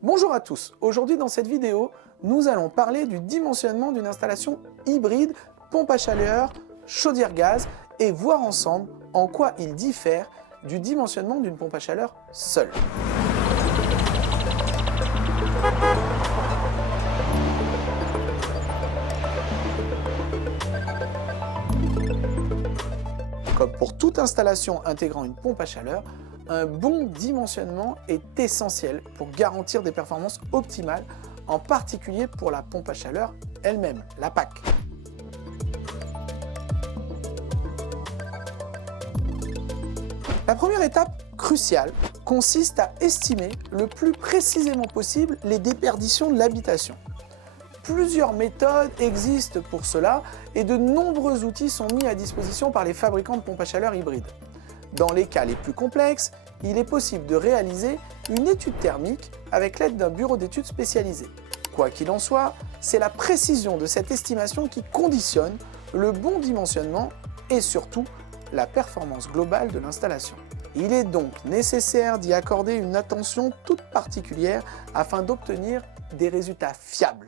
Bonjour à tous, aujourd'hui dans cette vidéo, nous allons parler du dimensionnement d'une installation hybride, pompe à chaleur, chaudière gaz et voir ensemble en quoi il diffère du dimensionnement d'une pompe à chaleur seule. Comme pour toute installation intégrant une pompe à chaleur, un bon dimensionnement est essentiel pour garantir des performances optimales, en particulier pour la pompe à chaleur elle-même, la PAC. La première étape cruciale consiste à estimer le plus précisément possible les déperditions de l'habitation. Plusieurs méthodes existent pour cela et de nombreux outils sont mis à disposition par les fabricants de pompes à chaleur hybrides. Dans les cas les plus complexes, il est possible de réaliser une étude thermique avec l'aide d'un bureau d'études spécialisé. Quoi qu'il en soit, c'est la précision de cette estimation qui conditionne le bon dimensionnement et surtout la performance globale de l'installation. Il est donc nécessaire d'y accorder une attention toute particulière afin d'obtenir des résultats fiables.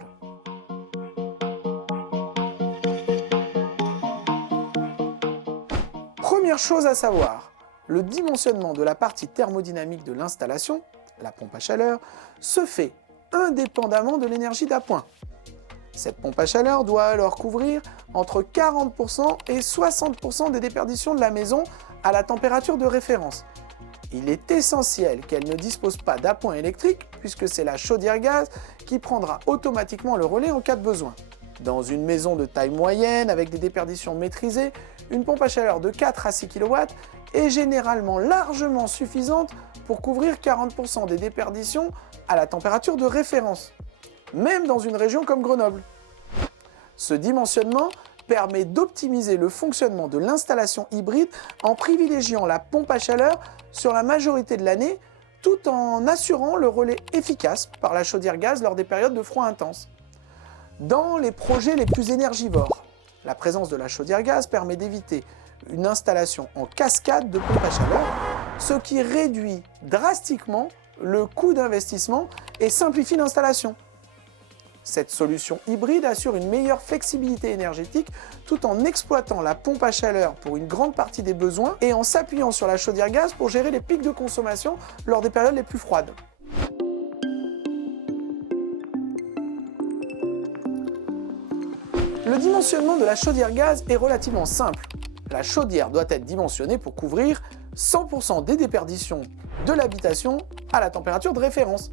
Première chose à savoir, le dimensionnement de la partie thermodynamique de l'installation, la pompe à chaleur, se fait indépendamment de l'énergie d'appoint. Cette pompe à chaleur doit alors couvrir entre 40% et 60% des déperditions de la maison à la température de référence. Il est essentiel qu'elle ne dispose pas d'appoint électrique puisque c'est la chaudière gaz qui prendra automatiquement le relais en cas de besoin. Dans une maison de taille moyenne avec des déperditions maîtrisées, une pompe à chaleur de 4 à 6 kW est généralement largement suffisante pour couvrir 40% des déperditions à la température de référence, même dans une région comme Grenoble. Ce dimensionnement permet d'optimiser le fonctionnement de l'installation hybride en privilégiant la pompe à chaleur sur la majorité de l'année tout en assurant le relais efficace par la chaudière gaz lors des périodes de froid intense. Dans les projets les plus énergivores, la présence de la chaudière gaz permet d'éviter une installation en cascade de pompes à chaleur, ce qui réduit drastiquement le coût d'investissement et simplifie l'installation. Cette solution hybride assure une meilleure flexibilité énergétique tout en exploitant la pompe à chaleur pour une grande partie des besoins et en s'appuyant sur la chaudière gaz pour gérer les pics de consommation lors des périodes les plus froides. Le dimensionnement de la chaudière gaz est relativement simple. La chaudière doit être dimensionnée pour couvrir 100% des déperditions de l'habitation à la température de référence.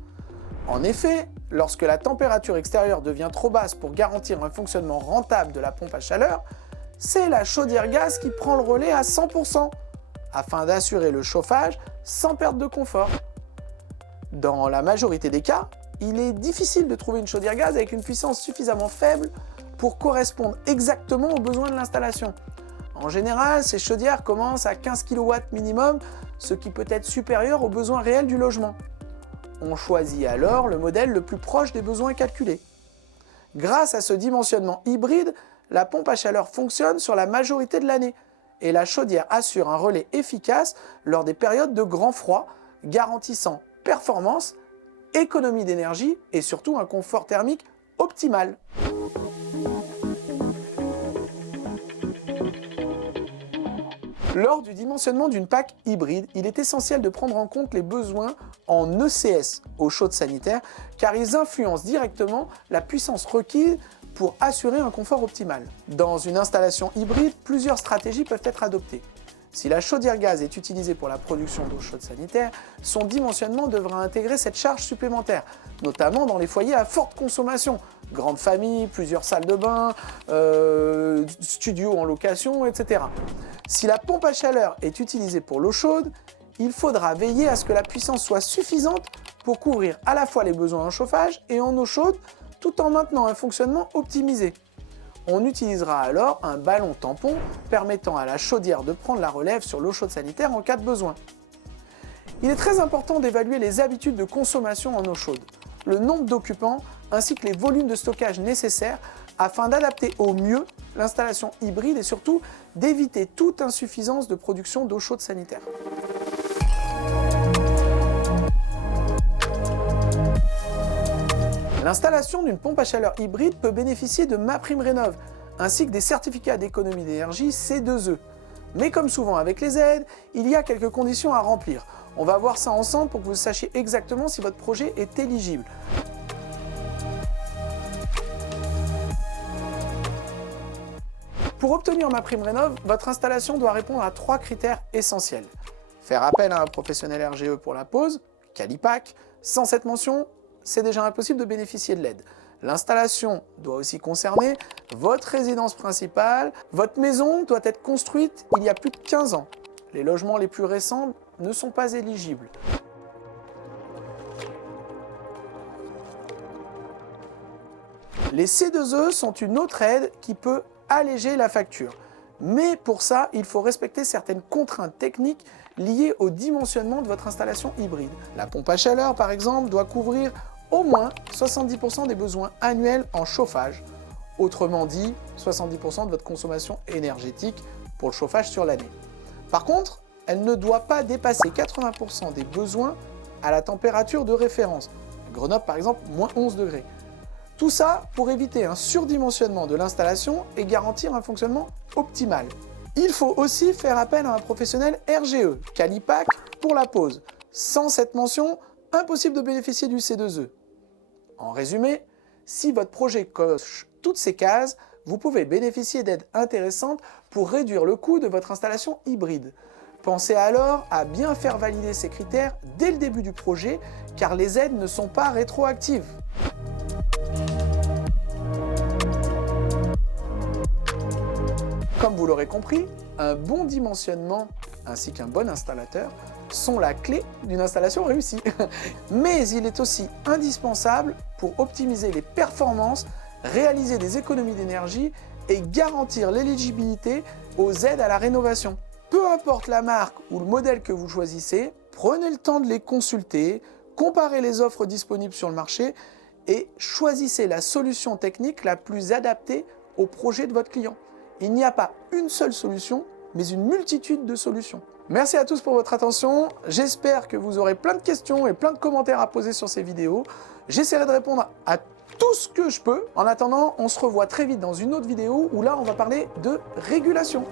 En effet, lorsque la température extérieure devient trop basse pour garantir un fonctionnement rentable de la pompe à chaleur, c'est la chaudière gaz qui prend le relais à 100% afin d'assurer le chauffage sans perte de confort. Dans la majorité des cas, il est difficile de trouver une chaudière gaz avec une puissance suffisamment faible pour correspondre exactement aux besoins de l'installation. En général, ces chaudières commencent à 15 kW minimum, ce qui peut être supérieur aux besoins réels du logement. On choisit alors le modèle le plus proche des besoins calculés. Grâce à ce dimensionnement hybride, la pompe à chaleur fonctionne sur la majorité de l'année et la chaudière assure un relais efficace lors des périodes de grand froid, garantissant performance, économie d'énergie et surtout un confort thermique optimal. Lors du dimensionnement d'une PAC hybride, il est essentiel de prendre en compte les besoins en ECS, eau chaude sanitaire, car ils influencent directement la puissance requise pour assurer un confort optimal. Dans une installation hybride, plusieurs stratégies peuvent être adoptées. Si la chaudière gaz est utilisée pour la production d'eau chaude sanitaire, son dimensionnement devra intégrer cette charge supplémentaire, notamment dans les foyers à forte consommation, grandes familles, plusieurs salles de bain, studios en location, etc. Si la pompe à chaleur est utilisée pour l'eau chaude, il faudra veiller à ce que la puissance soit suffisante pour couvrir à la fois les besoins en chauffage et en eau chaude, tout en maintenant un fonctionnement optimisé. On utilisera alors un ballon tampon permettant à la chaudière de prendre la relève sur l'eau chaude sanitaire en cas de besoin. Il est très important d'évaluer les habitudes de consommation en eau chaude, le nombre d'occupants ainsi que les volumes de stockage nécessaires afin d'adapter au mieux l'installation hybride et surtout d'éviter toute insuffisance de production d'eau chaude sanitaire. L'installation d'une pompe à chaleur hybride peut bénéficier de MaPrimeRénov', ainsi que des certificats d'économie d'énergie C2E. Mais comme souvent avec les aides, il y a quelques conditions à remplir. On va voir ça ensemble pour que vous sachiez exactement si votre projet est éligible. Pour obtenir MaPrimeRénov', votre installation doit répondre à 3 critères essentiels. Faire appel à un professionnel RGE pour la pose, Calipac. Sans cette mention, c'est déjà impossible de bénéficier de l'aide. L'installation doit aussi concerner votre résidence principale. Votre maison doit être construite il y a plus de 15 ans. Les logements les plus récents ne sont pas éligibles. Les C2E sont une autre aide qui peut alléger la facture. Mais pour ça, il faut respecter certaines contraintes techniques liées au dimensionnement de votre installation hybride. La pompe à chaleur, par exemple, doit couvrir au moins 70% des besoins annuels en chauffage. Autrement dit, 70% de votre consommation énergétique pour le chauffage sur l'année. Par contre, elle ne doit pas dépasser 80% des besoins à la température de référence. Grenoble, par exemple, moins 11 degrés. Tout ça pour éviter un surdimensionnement de l'installation et garantir un fonctionnement optimal. Il faut aussi faire appel à un professionnel RGE, Calipac, pour la pose. Sans cette mention, impossible de bénéficier du C2E. En résumé, si votre projet coche toutes ces cases, vous pouvez bénéficier d'aides intéressantes pour réduire le coût de votre installation hybride. Pensez alors à bien faire valider ces critères dès le début du projet, car les aides ne sont pas rétroactives. Comme vous l'aurez compris, un bon dimensionnement ainsi qu'un bon installateur sont la clé d'une installation réussie. Mais il est aussi indispensable pour optimiser les performances, réaliser des économies d'énergie et garantir l'éligibilité aux aides à la rénovation. Peu importe la marque ou le modèle que vous choisissez, prenez le temps de les consulter, comparez les offres disponibles sur le marché et choisissez la solution technique la plus adaptée au projet de votre client. Il n'y a pas une seule solution, mais une multitude de solutions. Merci à tous pour votre attention. J'espère que vous aurez plein de questions et plein de commentaires à poser sur ces vidéos. J'essaierai de répondre à tout ce que je peux. En attendant, on se revoit très vite dans une autre vidéo où là, on va parler de régulation.